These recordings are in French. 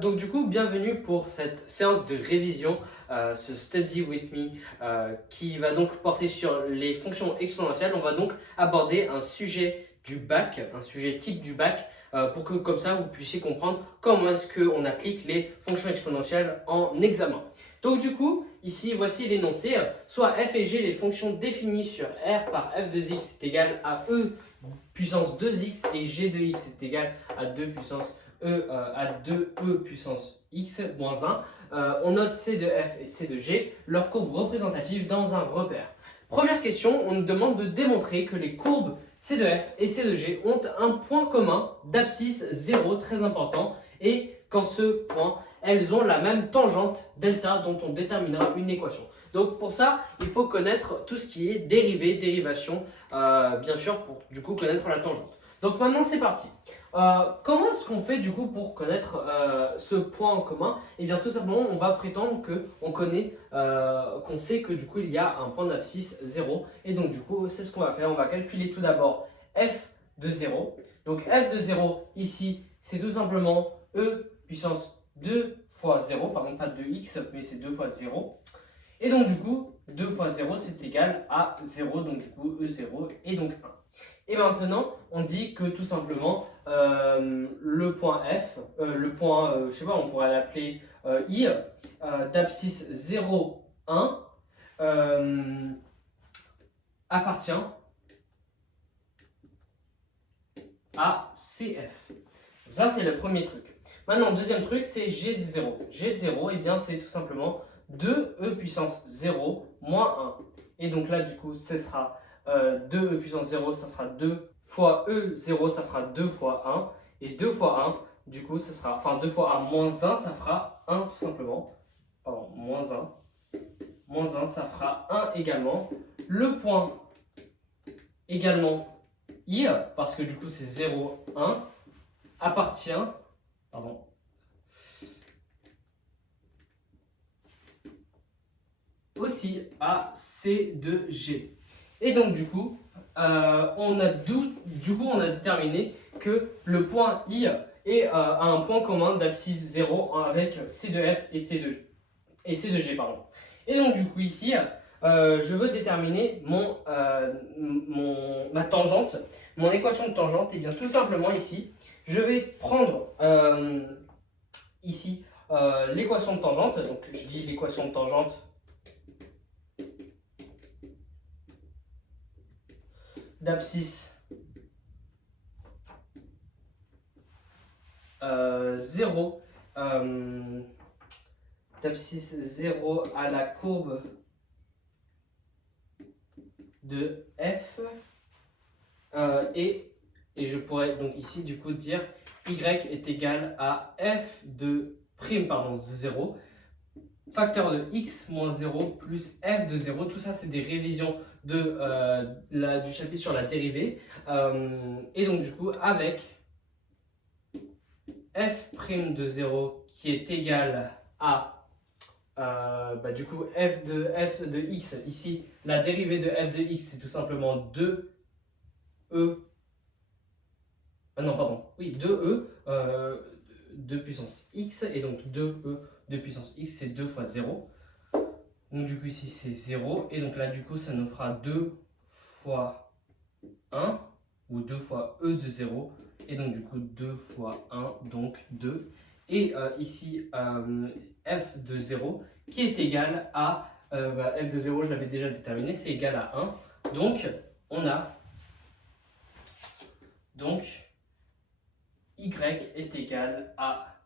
Donc du coup, bienvenue pour cette séance de révision, ce Study with me, qui va donc porter sur les fonctions exponentielles. On va donc aborder un sujet du bac, un sujet type du bac, pour que comme ça vous puissiez comprendre comment est-ce qu'on applique les fonctions exponentielles en examen. Donc du coup, ici voici l'énoncé, soit f et g, les fonctions définies sur r par f de x est égal à e puissance 2x et g de x est égal à 2 puissance à 2e puissance x moins 1. On note c de f et c de g, leurs courbes représentatives dans un repère. Première question, on nous demande de démontrer que les courbes c de f et c de g ont un point commun d'abscisse 0 très important et qu'en ce point, elles ont la même tangente delta dont on déterminera une équation. Donc pour ça, il faut connaître tout ce qui est dérivée, dérivation, bien sûr, pour du coup connaître la tangente. Donc maintenant c'est parti. Comment est-ce qu'on fait du coup pour connaître ce point en commun? Eh bien tout simplement on va prétendre qu'on connaît, qu'on sait que du coup il y a un point d'abscisse 0 et donc du coup c'est ce qu'on va faire, on va calculer tout d'abord f de 0. Donc f de 0 ici c'est tout simplement e puissance 2 fois 0, pardon pas 2x mais c'est 2 fois 0. Et donc du coup 2 fois 0 c'est égal à 0, donc du coup e0 et donc 1. Et maintenant, on dit que tout simplement, le point F, le point, je sais pas, on pourrait l'appeler I, d'abscisse 0, 1, appartient à CF. Ça, c'est le premier truc. Maintenant, deuxième truc, c'est G de 0. G de 0, eh bien, c'est tout simplement 2e puissance 0 moins 1. Et donc là, du coup, ce sera 2e puissance 0, ça sera 2 fois e0, ça fera 2 fois 1. Et 2 fois 1, du coup, ça sera, enfin 2 fois 1 moins 1, ça fera 1 tout simplement. Pardon, moins 1. Moins 1, ça fera 1 également. Le point également I, parce que du coup c'est 0, 1, appartient, pardon, aussi à C de G. Et donc du coup, on a déterminé que le point I a un point commun d'abscisse 0 avec C de F et C de G. Pardon. Et donc du coup ici, je veux déterminer ma tangente, mon équation de tangente. Et bien tout simplement ici, je vais prendre ici l'équation de tangente. Donc je dis l'équation de tangente d'abscisse 0, d'abscisse 0 à la courbe de f et je pourrais donc ici du coup dire y est égal à f de prime pardon de 0 facteur de x moins 0 plus f de 0. Tout ça c'est des révisions du chapitre sur la dérivée, et donc du coup avec f' de 0 qui est égal à du coup f de x, ici la dérivée de f de x c'est tout simplement 2e, non pardon, oui 2e, 2 puissance x, et donc 2e de puissance x c'est 2 fois 0. Donc du coup ici c'est 0, et donc là du coup ça nous fera 2 fois 1, ou 2 fois e de 0, et donc du coup 2 fois 1, donc 2. Et ici f de 0 qui est égal à, f de 0 je l'avais déjà déterminé, c'est égal à 1. Donc on a, donc y est égal à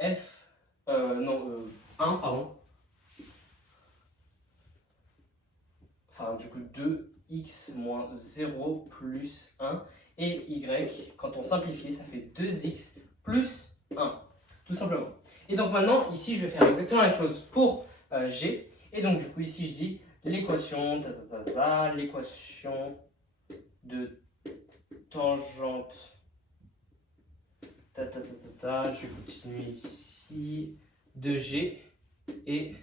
f, 1 pardon, enfin du coup 2x moins 0 plus 1, et y, quand on simplifie, ça fait 2x plus 1, tout simplement. Et donc maintenant, ici, je vais faire exactement la même chose pour g, et donc du coup ici, je dis l'équation, l'équation de tangente, je vais continuer ici, de g, et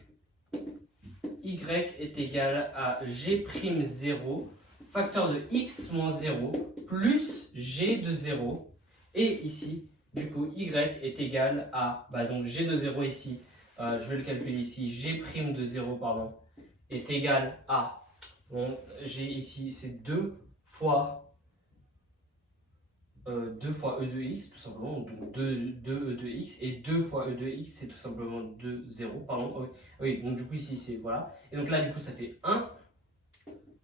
y est égal à g'0 facteur de x moins 0 plus g de 0, et ici du coup, y est égal à, donc g de 0 ici, je vais le calculer ici, g' de 0, pardon, est égal à, g ici, c'est 2 fois e de x, tout simplement, donc 2 e de x, et 2 fois e de x, c'est tout simplement 2, 0, pardon, oui, donc du coup ici, c'est, voilà, et donc là, du coup, ça fait 1,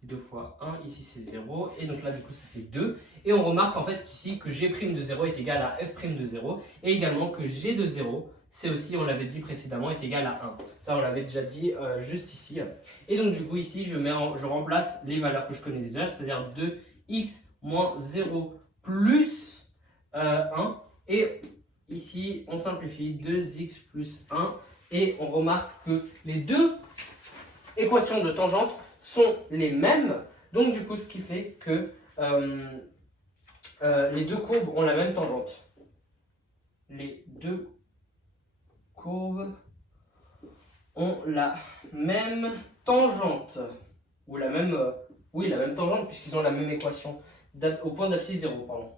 2 fois 1, ici c'est 0, et donc là du coup ça fait 2, et on remarque en fait qu'ici que g' de 0 est égal à f' de 0, et également que g de 0, c'est aussi, on l'avait dit précédemment, est égal à 1. Ça on l'avait déjà dit juste ici. Et donc du coup ici je remplace les valeurs que je connais déjà, c'est-à-dire 2x moins 0 plus 1, et ici on simplifie 2x plus 1, et on remarque que les deux équations de tangente sont les mêmes, donc du coup ce qui fait que les deux courbes ont la même tangente. Les deux courbes ont la même tangente, ou la même, oui, la même tangente puisqu'ils ont la même équation au point d'abscisse 0, pardon.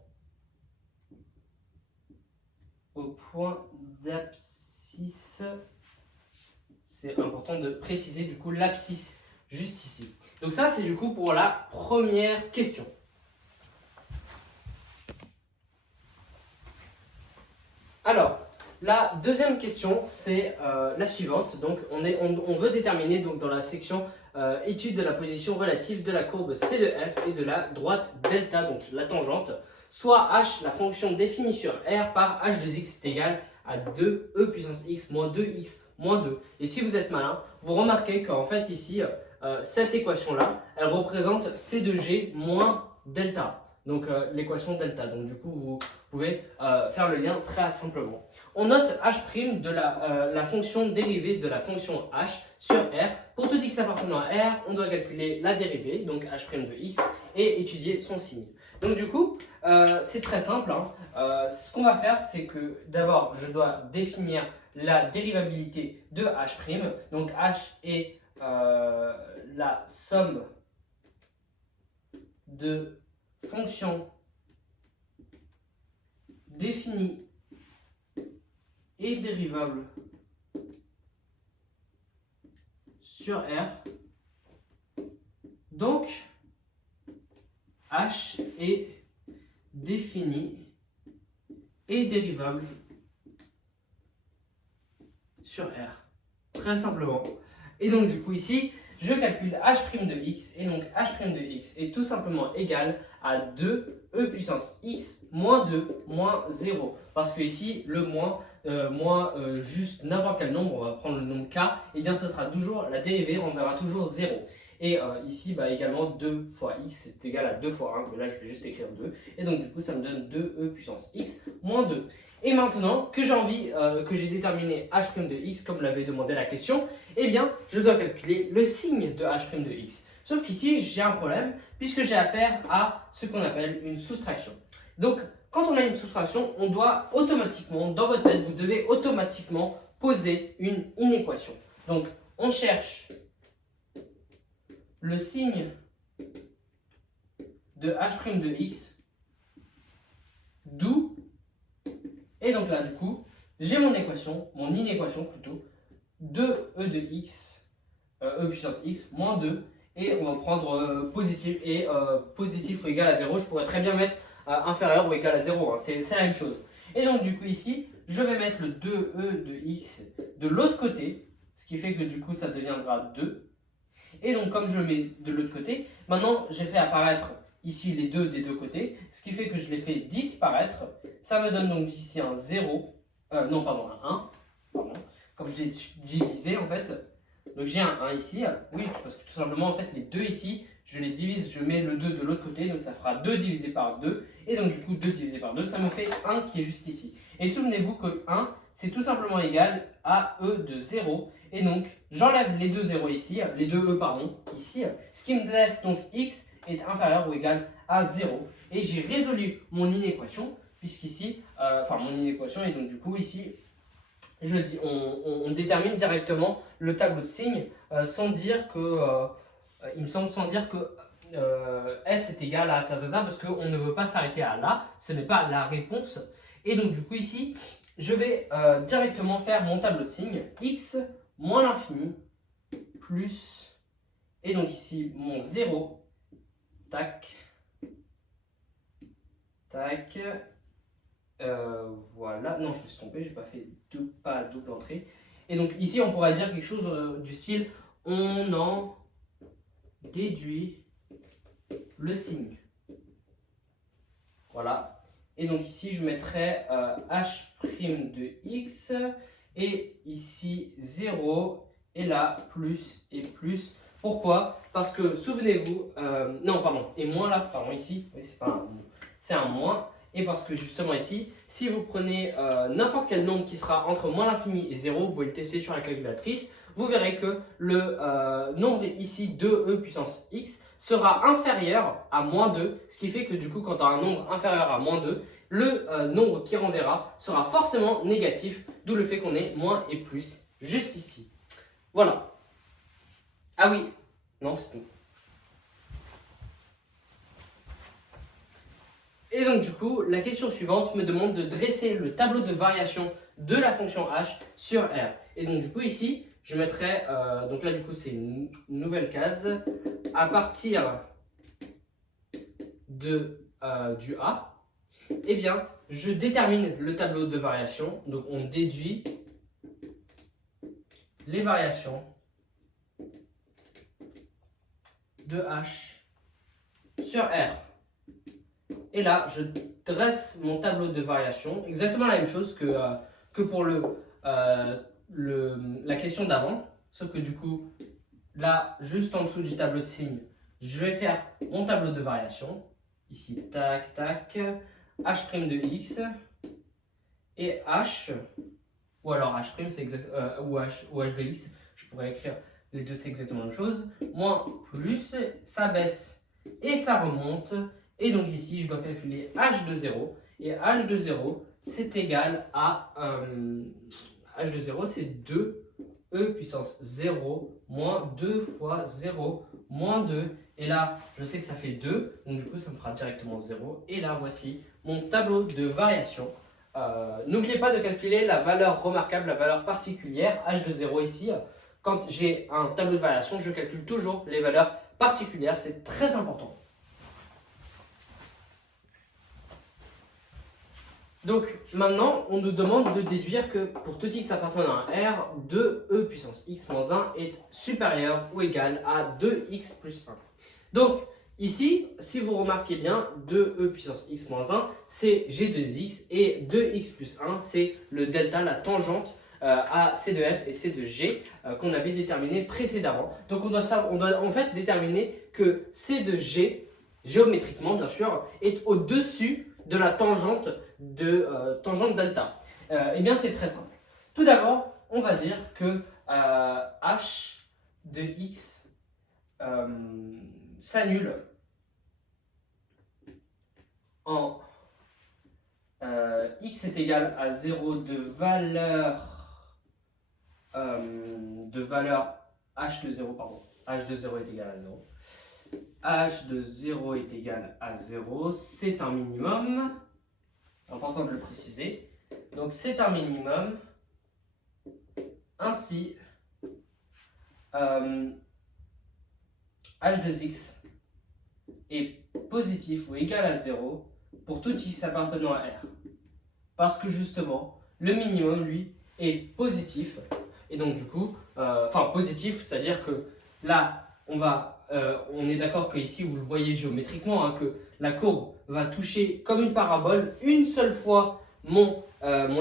Au point d'abscisse, c'est important de préciser du coup l'abscisse juste ici. Donc ça c'est du coup pour la première question. Alors, la deuxième question, c'est la suivante. Donc, on veut déterminer donc, dans la section étude de la position relative de la courbe C de f et de la droite delta, donc la tangente, soit h, la fonction définie sur R par h de x est égal à 2e puissance x moins 2x moins 2. Et si vous êtes malin, vous remarquez qu'en fait ici, cette équation-là, elle représente C de g moins delta. Donc l'équation delta. Donc du coup, vous pouvez faire le lien très simplement. On note h' de la fonction dérivée de la fonction h sur R. Pour tout x appartenant à R, on doit calculer la dérivée, donc h' de x, et étudier son signe. Donc du coup, c'est très simple. Ce qu'on va faire, c'est que d'abord, je dois définir la dérivabilité de h'. Donc h est la somme de fonctions définies et dérivables sur R. Donc, h est défini et dérivable sur R. Très simplement. Et donc, du coup, ici, je calcule h' de x, et donc h' de x est tout simplement égal à 2e puissance x moins 2 moins 0. Parce que ici, le moins, juste n'importe quel nombre, on va prendre le nombre k, et bien ce sera toujours, la dérivée renverra toujours 0. Et ici, également 2 fois x c'est égal à 2 fois 1, mais là je vais juste écrire 2. Et donc du coup, ça me donne 2e puissance x moins 2. Et maintenant que j'ai déterminé h' de x comme l'avait demandé la question, eh bien, je dois calculer le signe de h' de x. Sauf qu'ici, j'ai un problème puisque j'ai affaire à ce qu'on appelle une soustraction. Donc, quand on a une soustraction, on doit automatiquement, dans votre tête, vous devez automatiquement poser une inéquation. Donc, on cherche le signe de h' de x, d'où, et donc là, du coup, j'ai mon inéquation plutôt, 2e de x, e puissance x, moins 2, et on va prendre positif, et positif ou égal à 0, je pourrais très bien mettre inférieur ou égal à 0, hein, c'est la même chose. Et donc du coup ici, je vais mettre le 2e de x de l'autre côté, ce qui fait que du coup ça deviendra 2. Et donc comme je le mets de l'autre côté, maintenant j'ai fait apparaître ici les 2 des deux côtés, ce qui fait que je les fais disparaître. Ça me donne donc ici un 0, non pardon, un 1, pardon, comme je l'ai divisé en fait. Donc j'ai un 1 ici, oui, parce que tout simplement en fait les 2 ici, je les divise, je mets le 2 de l'autre côté, donc ça fera 2 divisé par 2, et donc du coup 2 divisé par 2, ça me fait 1 qui est juste ici. Et souvenez-vous que 1, c'est tout simplement égal à e de 0, et donc j'enlève les deux 0 ici, les deux e pardon, ici, ce qui me laisse donc x est inférieur ou égal à 0. Et j'ai résolu mon inéquation, puisqu'ici, mon inéquation, et donc du coup ici, on détermine directement le tableau de signes sans dire que, il me semble, sans dire que S est égal à ta, parce qu'on ne veut pas s'arrêter à là, ce n'est pas la réponse. Et donc du coup ici, je vais directement faire mon tableau de signes. X moins l'infini plus, et donc ici mon 0, tac, tac, voilà, non je me suis trompé, j'ai pas fait pas double entrée. Et donc ici on pourrait dire quelque chose du style, on en déduit le signe. Voilà. Et donc ici je mettrai h' de x, et ici 0, et là plus et plus. Pourquoi? Parce que souvenez-vous, non pardon, et moins là, pardon ici, oui, c'est un moins. Et parce que justement ici, si vous prenez n'importe quel nombre qui sera entre moins l'infini et 0, vous pouvez le tester sur la calculatrice, vous verrez que le nombre ici 2e puissance x sera inférieur à moins 2, ce qui fait que du coup quand on a un nombre inférieur à moins 2, le nombre qui renverra sera forcément négatif, d'où le fait qu'on ait moins et plus juste ici. Voilà. Ah oui, non c'est tout. Et donc du coup, la question suivante me demande de dresser le tableau de variation de la fonction h sur R. Et donc du coup ici, je mettrai, donc là du coup c'est une nouvelle case, à partir de, du A, eh bien je détermine le tableau de variation, donc on déduit les variations de h sur R. Et là, je dresse mon tableau de variation, exactement la même chose que pour la question d'avant, sauf que du coup, là, juste en dessous du tableau de signes, je vais faire mon tableau de variation, ici, tac, tac, h' de x, et h, ou alors h', c'est exact, ou h de x, je pourrais écrire les deux, c'est exactement la même chose, moins, plus, ça baisse et ça remonte. Et donc ici, je dois calculer h de 0. Et h de 0, c'est égal à... h de 0, c'est 2e puissance 0 moins 2 fois 0 moins 2. Et là, je sais que ça fait 2. Donc du coup, ça me fera directement 0. Et là, voici mon tableau de variation. N'oubliez pas de calculer la valeur remarquable, la valeur particulière, h de 0 ici. Quand j'ai un tableau de variation, je calcule toujours les valeurs particulières. C'est très important. Donc maintenant, on nous demande de déduire que pour tout x appartenant à R, 2e puissance x moins 1 est supérieur ou égal à 2x plus 1. Donc ici, si vous remarquez bien, 2e puissance x moins 1, c'est g de x, et 2x plus 1, c'est le delta, la tangente à c de f et c de g qu'on avait déterminé précédemment. Donc on doit en fait déterminer que c de g, géométriquement bien sûr, est au-dessus de la tangente tangente delta. Eh bien, c'est très simple. Tout d'abord, on va dire que h de x s'annule en x est égal à 0 de valeur h de 0, pardon. H de 0 est égal à 0. H de 0 est égal à 0, c'est un minimum. Important de le préciser. Donc c'est un minimum. Ainsi, h de x est positif ou égal à 0 pour tout x appartenant à R. Parce que justement, le minimum, lui, est positif. Et donc du coup, positif, c'est-à-dire que là, on est d'accord que ici, vous le voyez géométriquement, hein, que la courbe va toucher comme une parabole une seule fois mon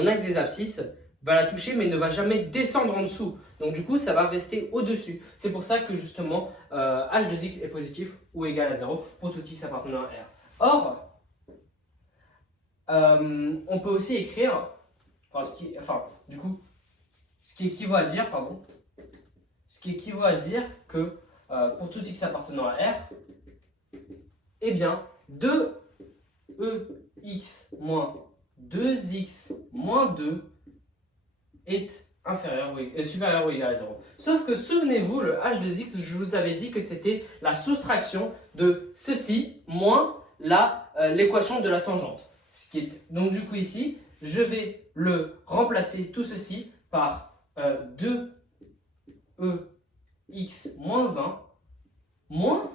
axe des abscisses, va la toucher mais ne va jamais descendre en dessous. Donc du coup, ça va rester au-dessus. C'est pour ça que justement, h de x est positif ou égal à 0 pour tout x appartenant à R. Or, on peut aussi écrire, ce qui équivaut à dire, que pour tout x appartenant à R, eh bien, 2ex moins 2x moins 2 est supérieur ou égal à 0. Sauf que souvenez-vous, le h de x, je vous avais dit que c'était la soustraction de ceci moins l'équation de la tangente. Donc du coup ici, je vais le remplacer tout ceci par 2x moins 1 moins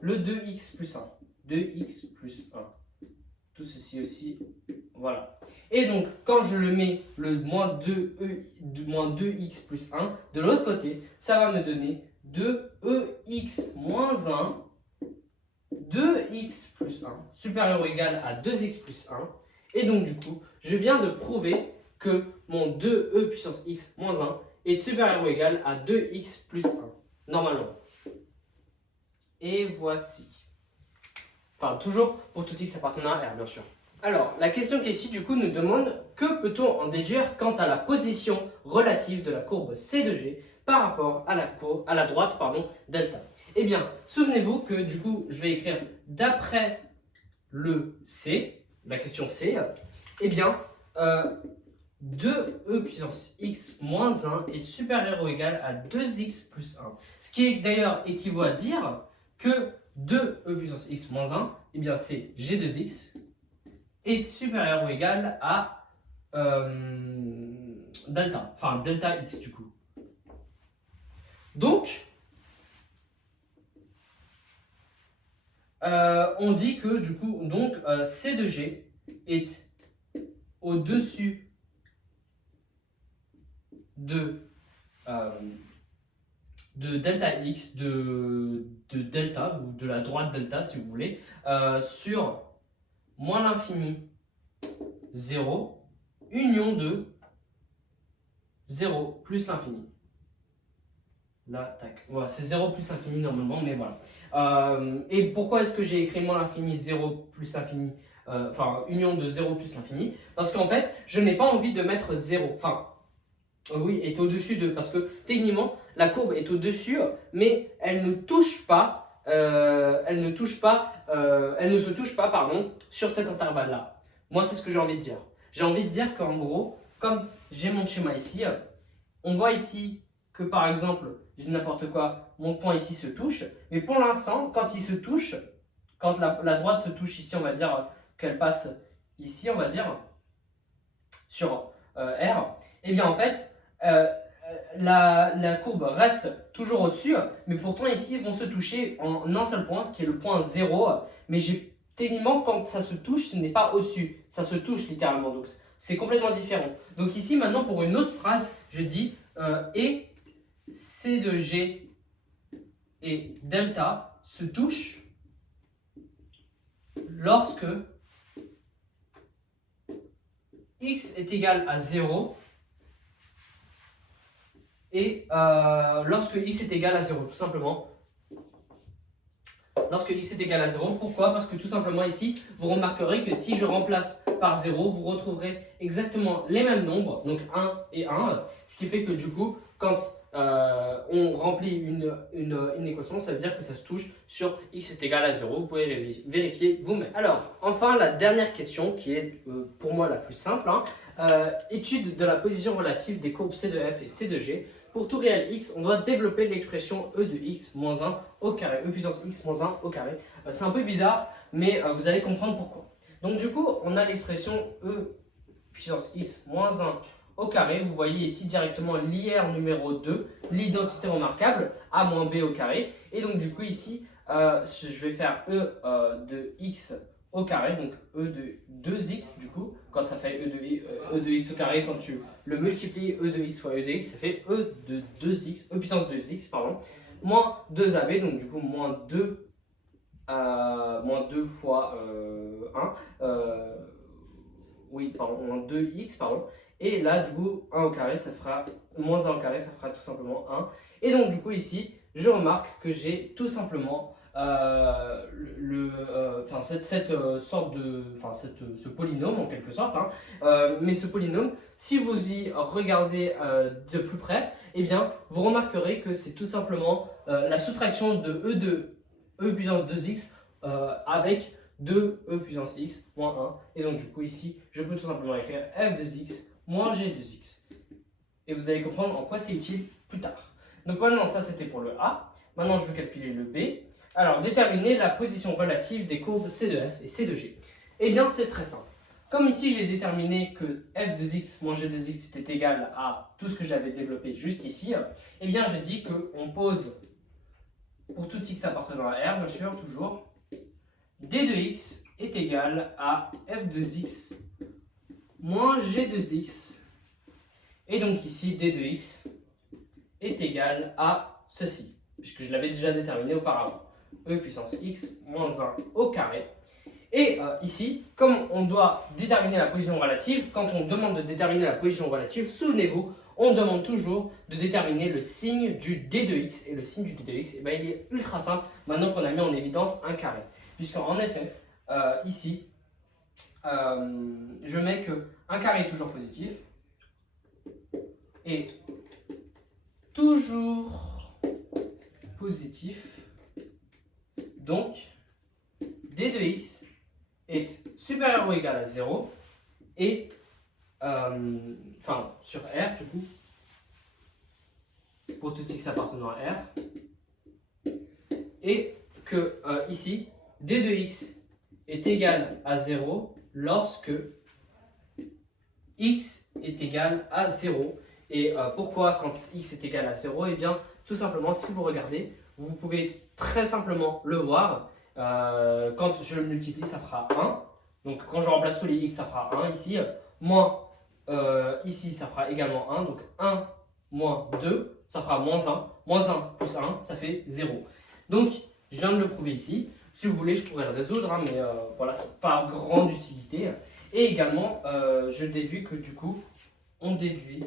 le 2x plus 1. 2x plus 1. Tout ceci aussi, voilà. Et donc, quand je le mets le moins 2x plus 1, de l'autre côté, ça va me donner 2x moins 1, 2x plus 1, supérieur ou égal à 2x plus 1. Et donc, du coup, je viens de prouver que mon 2e puissance x moins 1 est supérieur ou égal à 2x plus 1, normalement. Et voici. Enfin, toujours pour tout x appartenant à R, bien sûr. Alors, la question qui est ici, du coup, nous demande que peut-on en déduire quant à la position relative de la courbe C de G par rapport à la droite, delta. Eh bien, souvenez-vous que, du coup, je vais écrire d'après le C, la question C, eh bien, 2e puissance x moins 1 est supérieur ou égal à 2x plus 1. Ce qui est d'ailleurs équivaut à dire que 2e puissance x moins 1, eh bien c'est g2x est supérieur ou égal à delta, enfin delta x du coup. Donc, on dit que du coup, donc c de g est au-dessus de delta x, de delta, ou de la droite delta si vous voulez, sur moins l'infini 0, union de 0 plus l'infini. Là, tac. Voilà, c'est 0 plus l'infini normalement, mais voilà. Et pourquoi est-ce que j'ai écrit moins l'infini 0 plus l'infini, enfin, union de 0 plus l'infini? Parce qu'en fait, je n'ai pas envie de mettre 0. Enfin, oui, est au-dessus de. Parce que techniquement, la courbe est au-dessus, mais elle ne touche pas. Elle ne se touche pas, pardon, sur cet intervalle-là. Moi, c'est ce que j'ai envie de dire. J'ai envie de dire qu'en gros, comme j'ai mon schéma ici, on voit ici que par exemple, je dis n'importe quoi, mon point ici se touche, mais pour l'instant, quand il se touche, quand la droite se touche ici, on va dire qu'elle passe ici, on va dire, sur R, et bien en fait, la courbe reste toujours au-dessus, mais pourtant ici, ils vont se toucher en un seul point, qui est le point 0, mais techniquement, quand ça se touche, ce n'est pas au-dessus, ça se touche littéralement, donc c'est complètement différent. Donc ici, maintenant, pour une autre phrase, je dis et C de G et delta se touchent lorsque x est égal à 0 et lorsque x est égal à 0, tout simplement. Lorsque x est égal à 0, pourquoi? Parce que tout simplement ici, vous remarquerez que si je remplace par 0, vous retrouverez exactement les mêmes nombres, donc 1 et 1, ce qui fait que du coup, quand on remplit une équation, ça veut dire que ça se touche sur x est égal à 0, vous pouvez vérifier vous-même. Alors, enfin, la dernière question, qui est pour moi la plus simple, étude de la position relative des courbes C de f et C de g. Pour tout réel x, on doit développer l'expression e de x moins 1 au carré, e puissance x moins 1 au carré. C'est un peu bizarre, mais vous allez comprendre pourquoi. Donc du coup, on a l'expression e puissance x moins 1 au carré. Vous voyez ici directement l'IR numéro 2, l'identité remarquable, a moins b au carré. Et donc du coup ici, je vais faire e de x au carré, donc e de 2x du coup, quand ça fait e de x au carré, quand tu le multiplies e de x fois e de x, ça fait e de 2x, e puissance 2x, pardon, moins 2ab, donc du coup moins 2 fois 1, oui, pardon, moins 2x, pardon, et là du coup 1 au carré, ça fera, moins 1 au carré, ça fera tout simplement 1, et donc du coup ici, je remarque que j'ai tout simplement cette sorte de, ce polynôme en quelque sorte, mais ce polynôme, si vous y regardez de plus près, eh bien, vous remarquerez que c'est tout simplement la soustraction de e puissance 2x avec 2e puissance x moins 1, et donc du coup ici, je peux tout simplement écrire f de x moins g de x, et vous allez comprendre en quoi c'est utile plus tard. Donc maintenant, ça c'était pour le A. Maintenant, je veux calculer le B. Alors, déterminer la position relative des courbes C de f et C de g. Eh bien, c'est très simple. Comme ici j'ai déterminé que f de x moins g de x était égal à tout ce que j'avais développé juste ici, eh bien je dis qu'on pose pour tout x appartenant à R, bien sûr, toujours, d de x est égal à f de x moins g de x. Et donc ici, d de x est égal à ceci, puisque je l'avais déjà déterminé auparavant. E puissance x moins 1 au carré. Et ici, comme on doit déterminer la position relative, quand on demande de déterminer la position relative, souvenez-vous, on demande toujours de déterminer le signe du d de x. Et le signe du d de x, eh bien, il est ultra simple maintenant qu'on a mis en évidence un carré. Puisqu'en effet, ici, je mets que un carré est toujours positif. Et toujours positif. Donc, d de x est supérieur ou égal à 0 et sur R du coup pour tout x appartenant à R et que ici d de x est égal à 0 lorsque x est égal à 0. Et pourquoi quand x est égal à 0? Eh bien tout simplement si vous regardez, vous pouvez très simplement le voir. Quand je le multiplie, ça fera 1. Donc quand je remplace tous les x, ça fera 1 ici. Moins ici, ça fera également 1. Donc 1 moins 2, ça fera moins 1. Moins 1 plus 1, ça fait 0. Donc je viens de le prouver ici. Si vous voulez, je pourrais le résoudre, hein, mais voilà, c'est pas grande utilité. Et également, je déduis que du coup, on déduit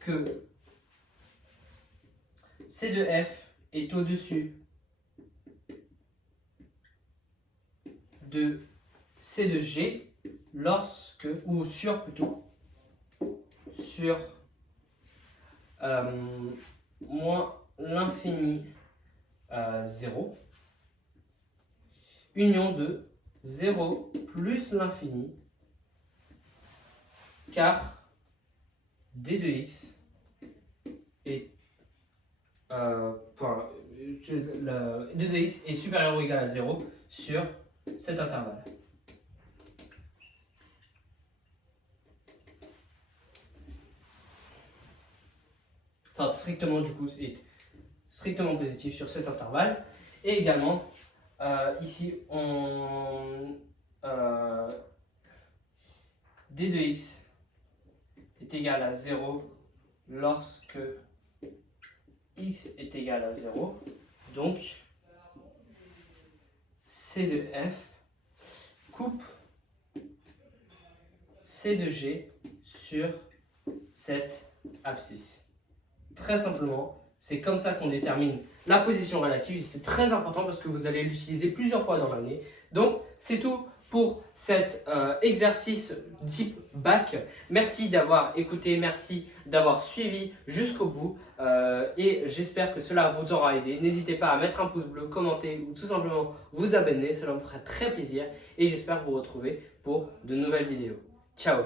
que C de f est au-dessus de C de G lorsque, ou sur plutôt, sur moins l'infini 0, union de 0 plus l'infini, car d de x est d de x est supérieur ou égal à 0 sur cet intervalle. Enfin, strictement du coup, est strictement positif sur cet intervalle. Et également, ici, on d de x est égal à 0 lorsque x est égal à 0. Donc, C de f coupe C de g sur cette abscisse. Très simplement, c'est comme ça qu'on détermine la position relative. C'est très important parce que vous allez l'utiliser plusieurs fois dans l'année. Donc, c'est tout pour cet exercice type bac. Merci d'avoir écouté, merci d'avoir suivi jusqu'au bout et j'espère que cela vous aura aidé. N'hésitez pas à mettre un pouce bleu, commenter ou tout simplement vous abonner, cela me ferait très plaisir et j'espère vous retrouver pour de nouvelles vidéos. Ciao!